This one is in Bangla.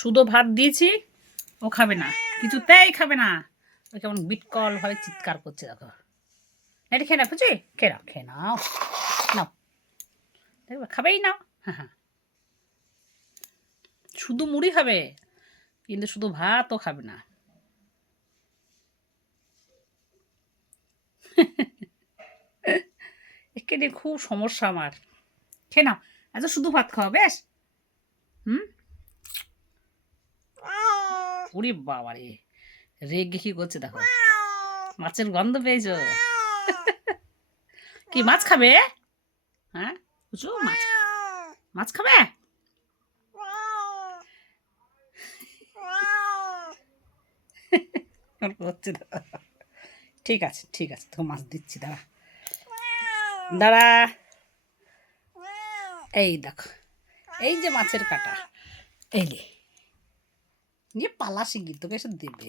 শুধু ভাত দিয়েছি, ও খাবে না, কিছুতেই খাবে না। ও কেমন বিটকল ভাবে চিৎকার করছে, দেখো। এটা খেয়ে না বুঝি, খেয়ে নাও, খেয়ে নাও, নাও, দেখবে খাবেই নাও। হ্যাঁ হ্যাঁ, শুধু মুড়ি খাবে, কিন্তু শুধু ভাতও খাবে না। একে নিয়ে খুব সমস্যা আমার। খেয়ে নাও, আচ্ছা শুধু ভাত খাওয়া বেশ। হুম, ওরে বাবা রে, রেগে কি করছে দেখো, মাছের গন্ধ পেয়েছো? কি মাছ খাবে? হ্যাঁ বুঝো, মাছ মাছ খাবে? হচ্ছে ঠিক আছে, ঠিক আছে, তো মাছ দিচ্ছি, দাঁড়া দাঁড়া। এই দেখো, এই যে মাছের কাটা, এই রে, নিয়ে পালা শিগগির, তোকে এসে দেবে।